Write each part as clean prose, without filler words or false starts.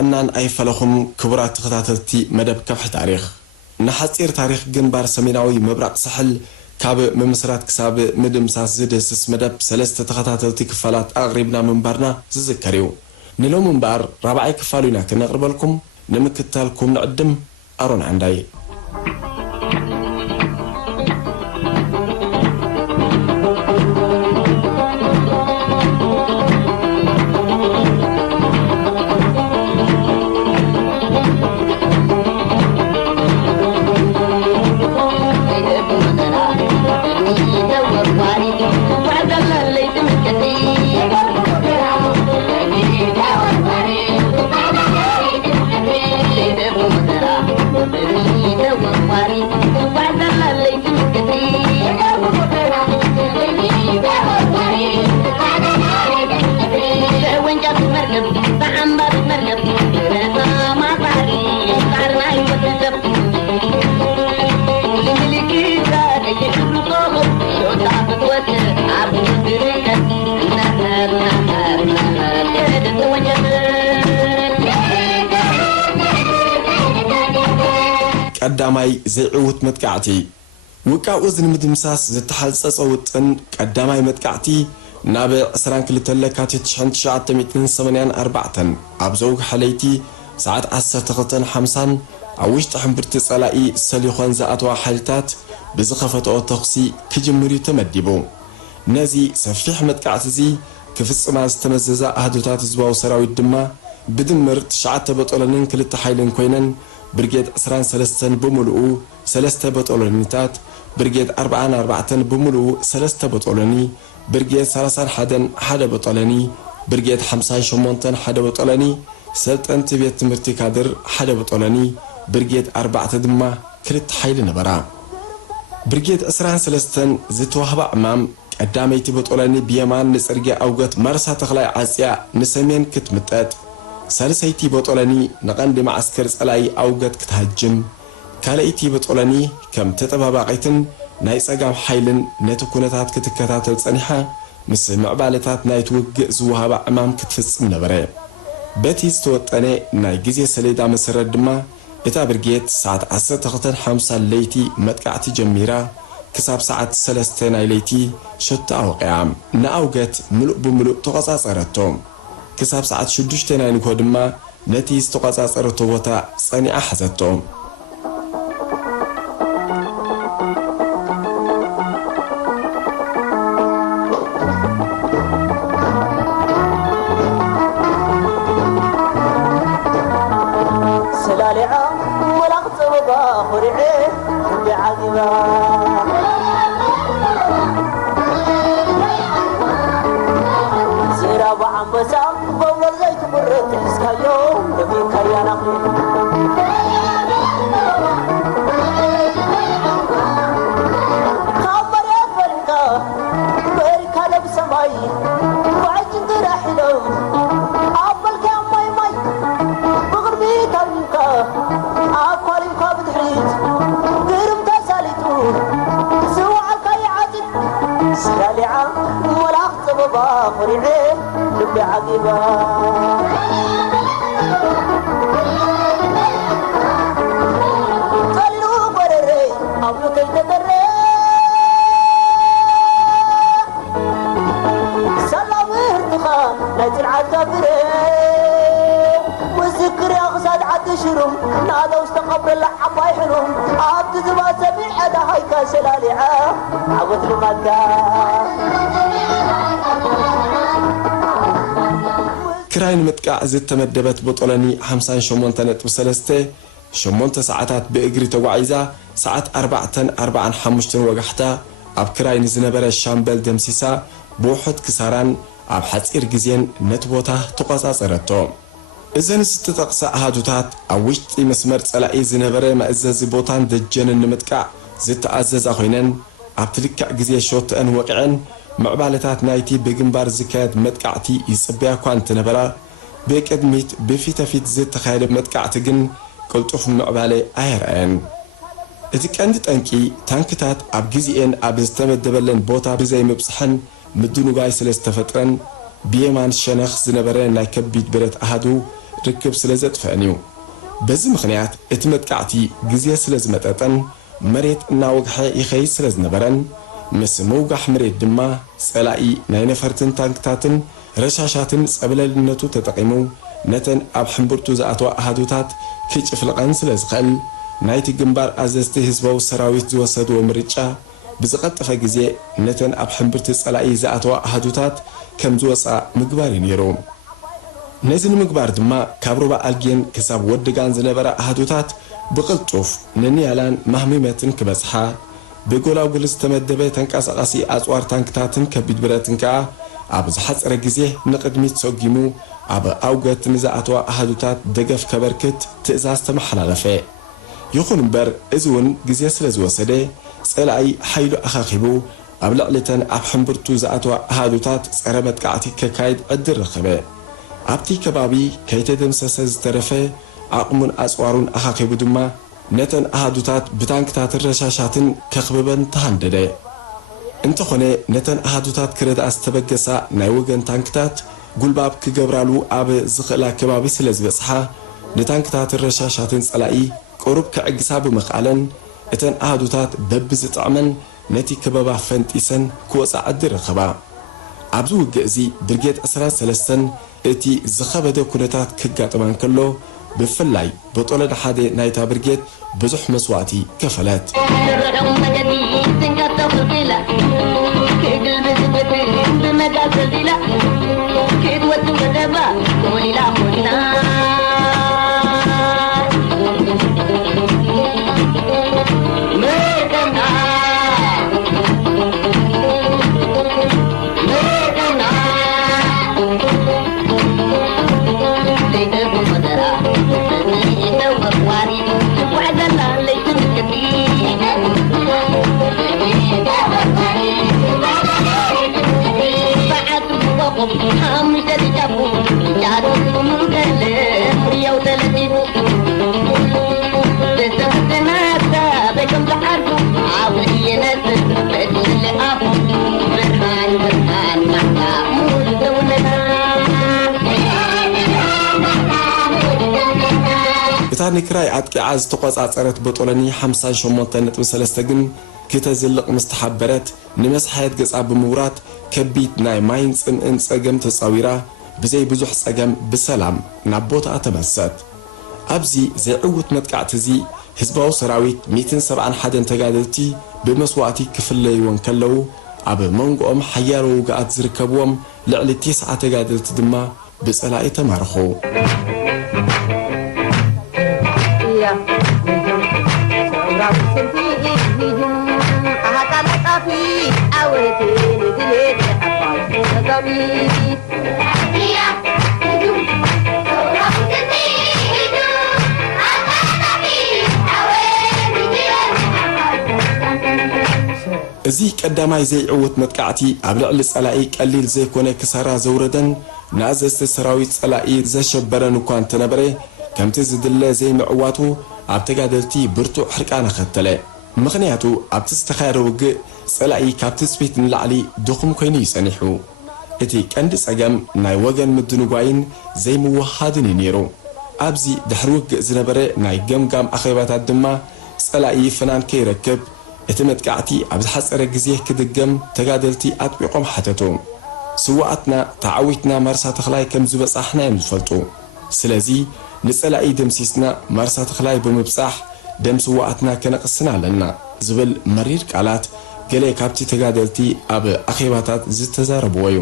ጥዕናን ኣይፈለኹም ክቡራት ተኸታተልቲ መደብ ከፍሒ ታሪኽ ንሓፂር ታሪኽ ግንባር ሰሜናዊ ምብራቕ ሳሕል ካብ ምምስራት ክሳብ ምድምሳስ ዝድህስስ መደብ ሰለስተ ተኸታተልቲ ክፋላት ኣቕሪብና ምንባርና ዝዝከር እዩ ንሎም ምንባር ራብዓይ ክፋሉ ኢና ክነቕርበልኩም ንምክትታልኩም ንዕድም ኣሮን ዓንዳይ ቀዳማይ ዘይዕውት መጥቃዕቲ ውቃኡ ዝንምድምሳስ ዝተሓልጸጸ ውጥን ቀዳማይ መጥቃዕቲ ናብ 22 ለካቲት 1984 ኣብ ዘውግ ሓለይቲ ሰዓት 12:50 ኣብ ውሽጢ ሕምብርቲ ጸላኢ ሰሊኾን ዝኣተዋ ሓይልታት ብዝኸፈትኦ ተኽሲ ክጅምር ተመዲቡ ነዚ ሰፊሕ መጥቃዕቲ እዚ ክፍጽማ ዝተመዘዛ ኣህዶታት ህዝባዊ ሰራዊት ድማ ብድምር 9 በጠሎንን 2 ሓይልን ኮይነን ብርጌድ 23 ብምሉኡ 3 በጠሎኒታት ብርጌድ 44 ብምሉኡ 3 በጠሎኒ ብርጌድ 31 1 በጠሎኒ ብርጌድ 58 1 በጠሎኒ ሰልጠንቲ ቤት ትምህርቲ ካድር 1 በጠሎኒ ብርጌድ 4 ድማ 2 ሓይል ነበራ ብርጌድ 23 ዝተዋህባ ዕማም ቀዳመይቲ በጠሎኒ ብየማን ንጽርግያ ኣውገት መርሳ ተኽላይ ዓጽያ ንሰሜን ክትምጠጥ ሳልሰይቲ በጠሎኒ ንቐንዲ ማዓስከር ጸላይ ኣውገት ክትሃጅም ካልአይቲ በጠሎኒ ከም ተጠባባቂትን ናይ ጸጋም ሓይልን ነቲ ኩነታት ክትከታተል ጸኒሓ ምስ ምዕባለታት ናይ ትውግእ ዝወሃባ ዕማም ክትፍጽም ነበረ በቲ ዝተወጠነ ናይ ግዜ ሰሌዳ መሰረት ድማ እታ ብርጌድ ሰዓት 12:50 ለይቲ መጥቃዕቲ ጀሚራ ክሳብ ሰዓት 3 ናይ ለይቲ ሸታ ኣውቅያ ንኣውገት ምሉእ ብምሉእ ተቆጻጸረቶ ክሳብ ሰዓት 6 ናይ ንግሆ ድማ ነቲ ዝተቆጻጸረቶ ቦታ ጸኒዓ ሓዘቶ كراين متقع زتمدبت بطولني 58.3 8 ساعات بإجري توعيزة ساعات 4:45 وقحتا أب كراين زنبرة الشامبل دمسيسا بوحد كساران أب حتير جزين نتبوته تقاصصرتهم إذن ستتقصى هادوتات أوشتي مسمر تلاقي زنبرة ما إزاز بوتان دجن النمتقع زت عزز أخوينن أب تلك جزية شوت أن وقعن معبالتات نايتي بجنبار زكاة متقعتي يصبيها كوانت نبرا بكدميت بفيت زيت تخيل متقعتجن قلت أخم معبالي أيران إذا كانت أنكي تانكتات أبجزئين أبستمد دبلن بوتا بزي مبصحن مدونو جاي سلست فترن بيمان شنخ زنبرين لا كبيت برت أحدو ርክብ ስለ ዘጥፈአንዩ በዚ ምኽንያት እቲ መጥቃዕቲ ግዜ ስለ ዝመጠጠን መሬት እናወግሐ ይኸይድ ስለ ዝነበረን ምስ ምውጋሕ መሬት ድማ ጸላኢ ናይ ነፈርትን ታንክታትን ረሻሻትን ጸብለልነቱ ተጠቂሙ ነተን ኣብ ሕምብርቱ ዝኣተዋ ኣሃዱታት ክጭፍልቐን ስለ ዝኽእል ናይቲ ግንባር ኣዘዝቲ ህዝባዊ ሰራዊት ዝወሰድዎ ምርጫ ብዝቐጠፈ ግዜ ነተን ኣብ ሕምብርቲ ጸላኢ ዝኣተዋ ኣሃዱታት ከም ዝወፃእ ምግባር እዩ ነይሩ ነዚ ንምግባር ድማ ካብ ሩባ ኣልጌን ክሳብ ወድጋን ዝነበረ ኣሃዱታት ብቕልጡፍ ንንያላን ማህሚመትን ክበጽሓ ብጎላጉል ዝተመደበ ተንቀሳቓሲ ኣጽዋር ታንክታትን ከቢድ ብረትን ከዓ ኣብ ዝሓፀረ ግዜ ንቕድሚት ሰጊሙ ኣብ ኣውገት ንዝኣተዋ ኣሃዱታት ደገፍ ከበርክት ትእዛዝ ተመሓላለፈ ይኹን እምበር እዚ እውን ግዜ ስለ ዝወሰደ ጸላኢ ሓይሉ ኣኻኺቡ ኣብ ልዕሊተን ኣብ ሕምብርቱ ዝኣተዋ ኣሃዱታት ጸረ መጥቃዕቲ ከካይድ ዕድል ረኸበ ኣብቲ ከባቢ ከይተደምሰሰ ዝተረፈ ዓቕሙን ኣጽዋሩን ኣኻኺቡ ድማ ነተን ኣሃዱታት ብታንክታትን ረሻሻትን ከኽብበን ተሃንደደ እንተኾነ ነተን ኣሃዱታት ክረድኣ ዝተበገሳ ናይ ወገን ታንክታት ጉልባብ ክገብራሉ ኣብ ዝኽእላ ከባቢ ስለ ዝበጽሓ ንታንክታትን ረሻሻትን ጸላኢ ቁሩብ ክዕግሳ ብምኽኣለን እተን ኣሃዱታት በብዝጥዕመን ነቲ ከበባ ፈንጢሰን ክወፃ ዕድል ረኸባ ኣብዚ ውግእ እዚ ብርጌድ 13 እቲ ዝኸበደ ኩነታት ክጋጥማን ከሎ ብፍላይ በጦለድ ሓደ ናይታ ብርጌድ ብዙሕ መስዋዕቲ ከፈለት ንክራይ ኣጥቂዓ ዝተቆጻጸረት በጦለኒ 58.3 ግን ክተዝልቕ ምስተሓበረት ንመስሓየት ገጻ ብምውራት ከቢድ ናይ ማይን ጽምእን ጸገም ተጻዊራ ብዘይ ብዙሕ ጸገም ብሰላም ናብ ቦታ ተመሰት ኣብዚ ዘይዕውት መጥቃዕቲ እዚ ህዝባዊ ሰራዊት 171 ተጋደልቲ ብመስዋዕቲ ክፍለይዎን ከለው ኣብ መንጎኦም ሓያሎ ውግኣት ዝርከብዎም ልዕሊ 9 ተጋደልቲ ድማ ብጸላኢ ተማርኹ እዚ ቀዳማይ ዘይዕውት መጥቃዕቲ ኣብ ልዕሊ ጸላኢ ቀሊል ዘይኮነ ክሳራ ዘውረደን ንኣዘዝቲ ሰራዊት ጸላኢ ዘሸበረን እኳ እንተነበረ ከምቲ ዝድለ ዘይምዕዋቱ ኣብ ተጋደልቲ ብርቱዕ ሕርቃነ ኸተለ ምኽንያቱ ኣብቲ ዝተኻየደ ውግእ ጸላኢ ካብቲ ስፒት ንላዕሊ ድኹም ኮይኑ ይጸኒሑ እቲ ቀንዲ ጸገም ናይ ወገን ምድንጓይን ዘይምውሃድን እዩ ነይሩ ኣብዚ ድሕሪ ውግእ ዝነበረ ናይ ገምጋም ኣኼባታት ድማ ጸላኢ ፍናን ከይረክብ እቲ መጥቃዕቲ ኣብ ዝሓፀረ ግዜ ክድገም ተጋደልቲ ኣጥቢቆም ሓተቱ ስዋኣትና ተዓዊትና ማርሳ ተኽላይ ከም ዝበጻሕና እዮም ዝፈልጡ ስለዚ ንጸላኢ ደምሲስና ማርሳ ተኽላይ ብምብጻሕ ደም ስዋኣትና ከነቕስና ኣለና ዝብል መሪር ቃላት ገለ ካብቲ ተጋደልቲ ኣብ ኣኼባታት ዝተዛረብዎ እዩ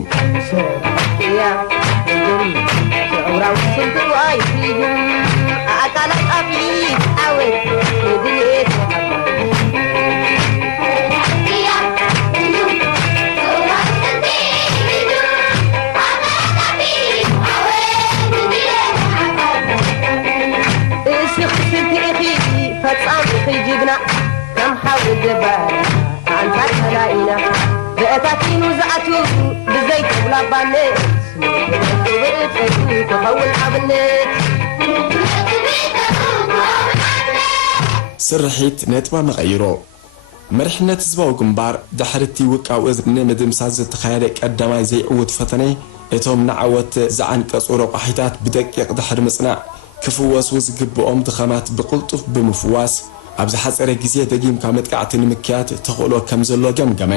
كم حاول جبال عن فتحنا إنا بأتاكين وزعتو بزيت ولا بانيت بقيت تحول حبنيت سرحيت نتبع مغيرو مرحنة زباو جنبار دحرتي وقع وزن مدمساز التخيلك قدامي زي عود فتني እቶም ንዓወት ዝዓንቀጹ ረቑሒታት ብደቂቕ ድሕሪ ምጽናዕ ክፍወሱ ዝግብኦም ድኸማት ብቕልጡፍ ብምፍዋስ ኣብ ዝሓፀረ ግዜ ደጊምካ መጥቃዕቲ ንምክያድ ተኽእሎ ከም ዘሎ ገምገመ።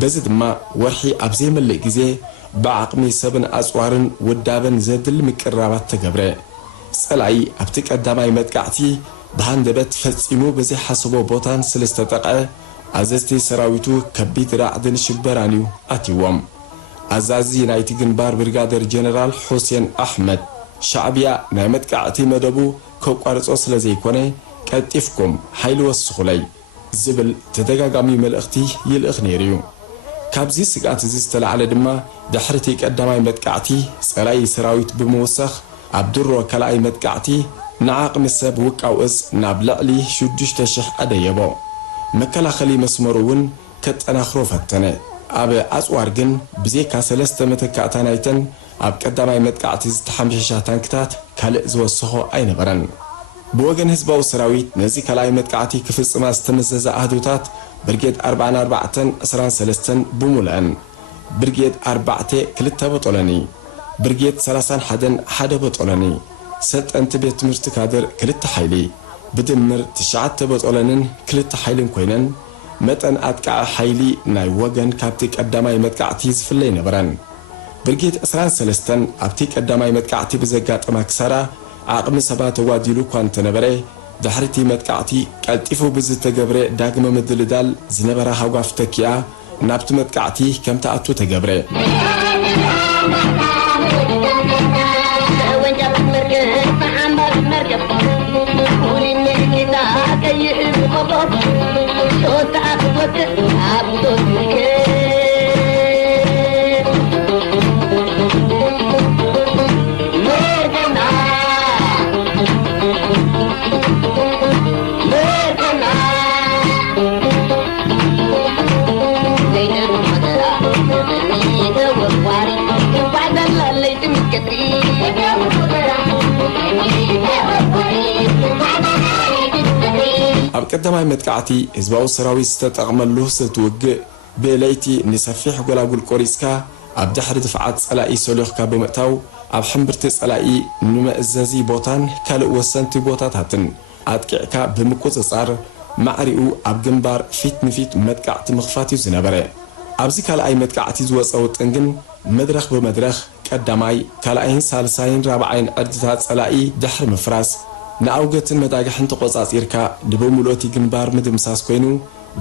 በዚ ድማ ወርሒ ኣብ ዘይመልእ ግዜ ብዓቕሚ ሰብን ኣፅዋርን ውዳብን ዘድሊ ምቅራባት ተገብረ። ጸላኢ ኣብቲ ቀዳማይ መጥቃዕቲ ብሃንደበት ፈጺሙ ብዘይሓስቦ ቦታን ስለ ዝተጠቕዐ ኣዘዝቲ ሰራዊቱ ከቢድ ራዕድን ሽበራን እዩ ኣትይዎም። ኣዛዚ ናይቲ ግንባር ብርጋዴር ጀነራል ሑሴን ኣሕመድ ሻዕብያ ናይ መጥቃዕቲ መደቡ ከቋርጾ ስለ ዘይኮነ ቀጢፍኩም ሓይሊ ወስኹለይ ዝብል ተደጋጋሚ መልእኽቲ ይልእኽ ነይሩ እዩ። ካብዚ ስጋት እዚ ዝተላዕለ ድማ ድሕርቲ ቀዳማይ መጥቃዕቲ ጸላኢ ሰራዊት ብምውሳኽ ኣብ ድሮ ካልኣይ መጥቃዕቲ ንዓቕሚ ሰብ ውቃው እዝ ናብ ልዕሊ 6,000 ኣደየቦ። መከላኸሊ መስመሩ እውን ከጠናኽሮ ፈተነ። ኣብ ኣፅዋር ግን ብዘይካ 3 መተካእታ ናይተን ኣብ ቀዳማይ መጥቃዕቲ ዝተሓምሸሻ ታንክታት ካልእ ዝወስኾ ኣይነበረን። ብወገን ህዝባዊ ሰራዊት ነዚ ካልኣይ መጥቃዕቲ ክፍጽማ ዝተመዘዘ ኣህዱታት ብርጌድ 44-23 ብሙልአን፣ ብርጌድ 4 2 በጦለኒ፣ ብርጌድ 31 1 በጦለኒ፣ ሰልጠንቲ ቤት ትምህርቲ ካድር 2 ሓይሊ ብድምር 9 በጦለንን 2 ሓይልን ኮይነን መጠን ኣጥቃዕ ሓይሊ ናይ ወገን ካብቲ ቀዳማይ መጥቃዕቲ ዝፍለይ ነበረን። ብርጌድ 23 ኣብቲ ቀዳማይ መጥቃዕቲ ብዘጋጠማ ክሳራ ዓቕሚ ሰባት ተዋዲሉ እኳ እንተነበረ ድሕርቲ መጥቃዕቲ ቀልጢፉ ብዝተገብረ ዳግመ ምድልዳል ዝነበረ ሃጓፍ ተኪኣ ናብቲ መጥቃዕቲ ከም ተኣቱ ተገብረ። ኣብ ቀዳማይ መጥቃዕቲ ህዝባዊ ሰራዊት ዝተጠቕመሉ ዝተውግእ ብለይቲ ንሰፊሕ ጎላጉል ቆሪጽካ ኣብ ድሕሪ ድፍዓት ጸላኢ ሰሊኽካ ብምእታው ኣብ ሕምብርቲ ጸላኢ ንመእዘዚ ቦታን ካልእ ወሰንቲ ቦታታትን ኣጥቂዕካ ብምቁጽጻር ማዕሪኡ ኣብ ግንባር ፊት ንፊት መጥቃዕቲ ምኽፋት እዩ ዝነበረ። ኣብዚ ካልኣይ መጥቃዕቲ ዝወፀ ውጥን ግን መድረኽ ብመድረኽ ቀዳማይ ካልኣይን ሳልሳይን ራብዓይን ዕድታት ጸላኢ ድሕሪ ምፍራስ ንኣውገትን መዳግሕን ተቆጻጺርካ ንብሙልኦቲ ግንባር ምድምሳስ ኮይኑ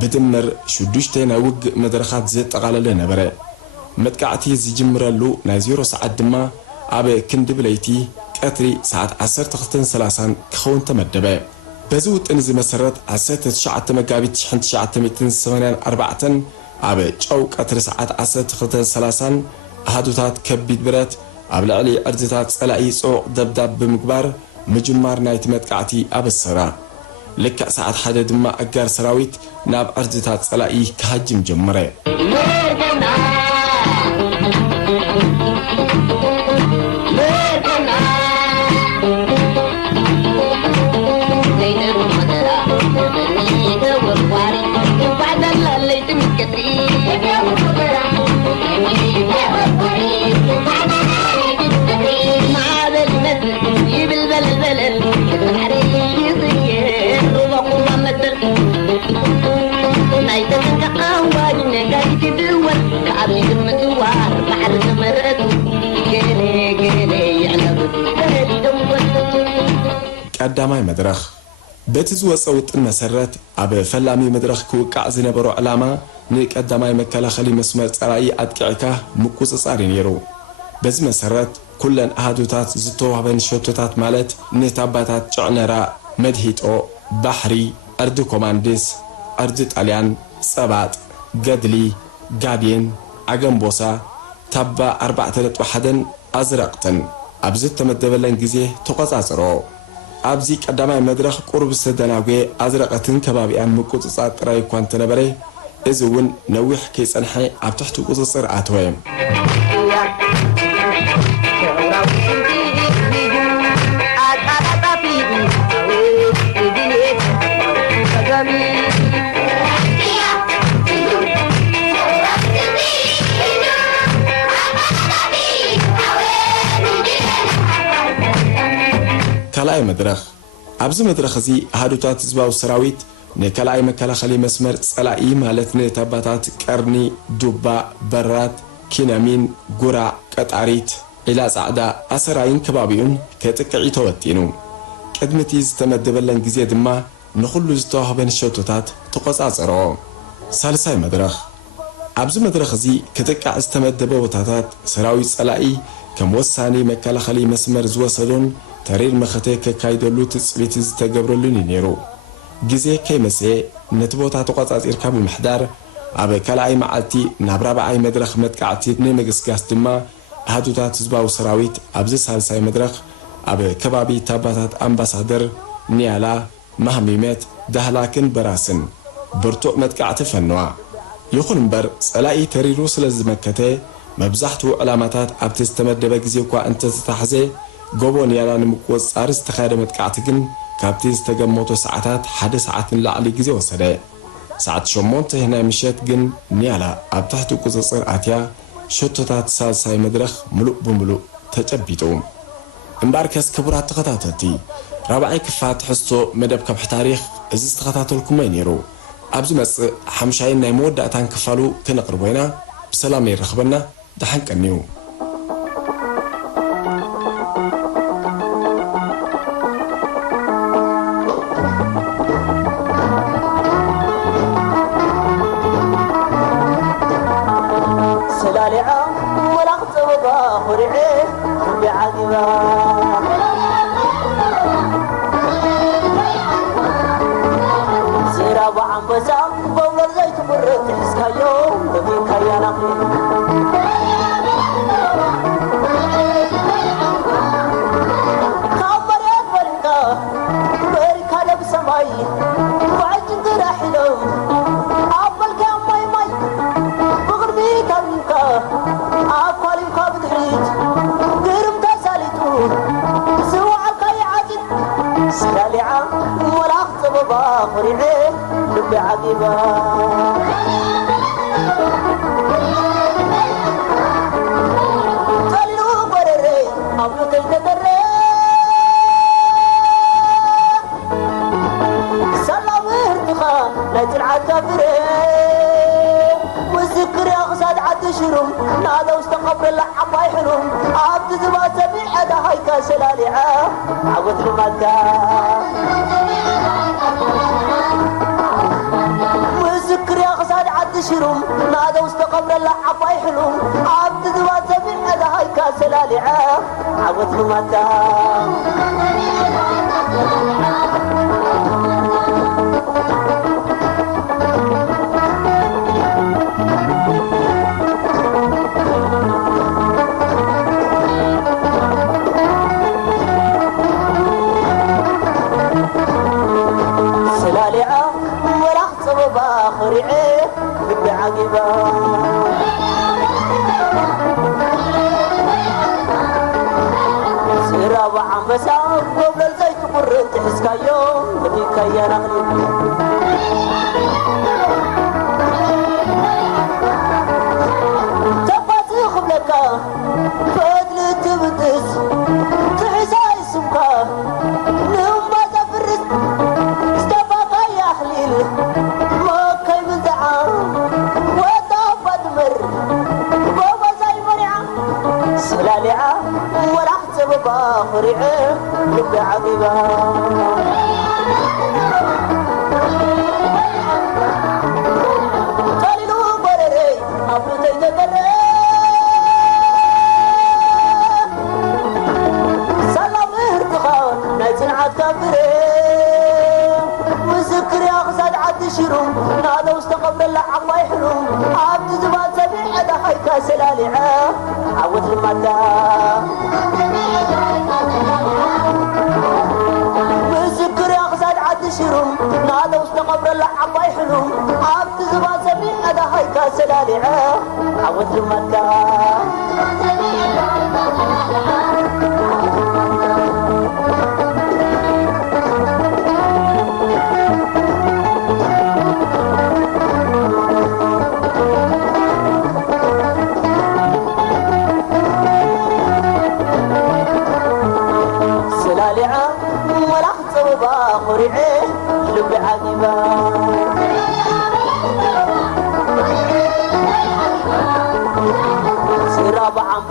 ብድምር 6 ናይ ውግእ መድረኻት ዘጠቓለለ ነበረ። መጥቃዕቲ ዝጅምረሉ ናይ 0 ሰዓት ድማ ኣብ ክንዲ ብለይቲ ቀትሪ ሰዓት 12:30 ክኸውን ተመደበ። በዚ ውጥን እዚ መሰረት 19 መጋቢት 1984 ኣብ ጨው ቀትሪ ሰዓት 12:30 ኣሃዱታት ከቢድ ብረት ኣብ ልዕሊ ዕድታት ጸላኢ ጽዑቕ ደብዳብ ብምግባር ምጅማር ናይቲ መጥቃዕቲ ኣበሰራ። ልክዕ ሰዓት 1 ድማ ኣጋር ሰራዊት ናብ ዕድታት ጸላኢ ክሃጅም ጀመረ። ቀዳማይ መድረኽ በቲ ዝወፀ ውጥን መሰረት ኣብ ፈላሚ መድረኽ ክውቃዕ ዝነበሮ ዕላማ ንቀዳማይ መከላኸሊ መስመር ጸላኢ ኣጥቂዕካ ምቁጽጻር ነይሩ። በዚ መሰረት ኩለን ኣሃዱታት ዝተዋህበን ሸቶታት ማለት ንታባታት ጭዕነራ፣ መድሂጦ፣ ባሕሪ፣ ዕርዲ ኮማንድስ፣ ዕርዲ ጣልያን፣ ጸባጥ፣ ገድሊ፣ ጋዴን፣ ዓገምቦሳ፣ ታባ 4.1 ኣዝረቕትን ኣብ ዝተመደበለን ግዜ ተቆጻጽሮ። ኣብዚ ቀዳማይ መድረኽ ቁርብ ዝተደናጎየ ኣዝረቐትን ከባቢያን ምቁጽጻር ጥራይ እኳ እንተነበረ እዚ እውን ነዊሕ ከይጸንሐ ኣብ ትሕቲ ቁጽጽር ኣተወ። ካልኣይ መድረኽ ኣብዚ መድረኽ እዚ ሃዱታት ህዝባዊ ሰራዊት ንካልኣይ መከላኸሊ መስመር ጸላኢ ማለት ንታባታት ቀርኒ ዱባ በራት ኪነሚን ጉራዕ ቀጣሪት ኢላ ጻዕዳ ኣሰራይን ከባቢኡን ከጥቅዒ ተወጢኑ ቅድሚቲ ዝተመደበለን ግዜ ድማ ንኹሉ ዝተዋህበን ሸቶታት ተቆጻጸሮ ሳልሳይ መድረኽ ኣብዚ መድረኽ እዚ ክጥቃዕ ዝተመደበ ቦታታት ሰራዊት ጸላኢ ከም ወሳኒ መከላኸሊ መስመር ዝወሰዶን ተሪር መኸተ ከካይደሉ ትጽቢት ዝተገብረሉን ነይሩ ግዜ ከይመጽእ ነቲ ቦታ ተቆጻጺርካ ብምሕዳር ኣብ ካልኣይ መዓልቲ ናብ ራብዓይ መድረኽ መጥቃዕቲ ንምግስጋስ ድማ ሃዱታት ህዝባዊ ሰራዊት ኣብዚ ሳልሳይ መድረኽ ኣብ ከባቢ ታባታት ኣምባሳደር ኒያላ ማህሚመት ዳህላክን በራስን ብርቱዕ መጥቃዕቲ ፈንዋ ይኹን እምበር ጸላኢ ተሪሩ ስለ ዝመከተ መብዛሕትኡ ዕላማታት ኣብቲ ዝተመደበ ግዜ እኳ እንተተታሕዘ ጎቦ ኒያላ ንምቁፅጻር ዝተኻየደ መጥቃዕቲ ግን ካብቲ ዝተገመቶ ሰዓታት ሓደ ሰዓትን ላዕሊ ግዜ ወሰደ ሰዓት 8 ናይ ምሸት ግን ኒያላ ኣብ ታሕቲ ቁፅፅር ኣትያ ሸቶታት ሳልሳይ መድረኽ ሙሉእ ብምሉእ ተጨቢጡ እምበር ከስ ክቡራት ተኸታተልቲ ራብዓይ ክፋል ትሕዝቶ መደብ ከብሒ ታሪኽ እዚ ዝተኸታተልኩሞ ነይሩ ኣብዚ መጽእ ሓምሻይን ናይ መወዳእታን ክፋሉ ክነቕርቦ ኢና ብሰላም ይረኽበና ደሓን ቀኒዩ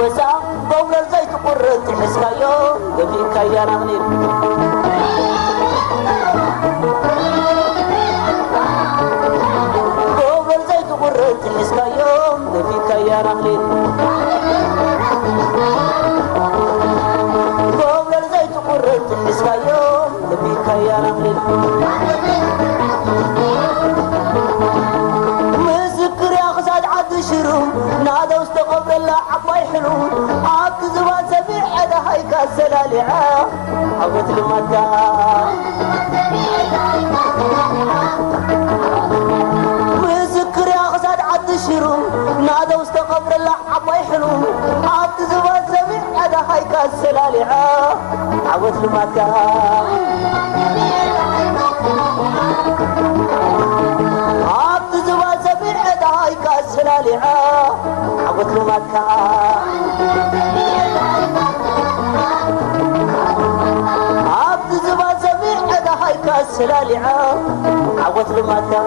عبسا قولا زي تقرت حسكايو دفيك يا نغنير قولا زي تقرت حسكايو دفيك يا نغنير قولا زي تقرت حسكايو دفيك يا نغنير شروم نادى واستقبل الله عباي حلو عبد زمان سبيع هذا هيك السلالعة عبد المدى وذكر يا غزاد عد شروم نادى واستقبل الله عباي حلو عبد زمان سبيع هذا هيك السلالعة عبد المدى سلالعة عبد المكة عبد زمان سميع هذا هيك السلالعة عبد المكة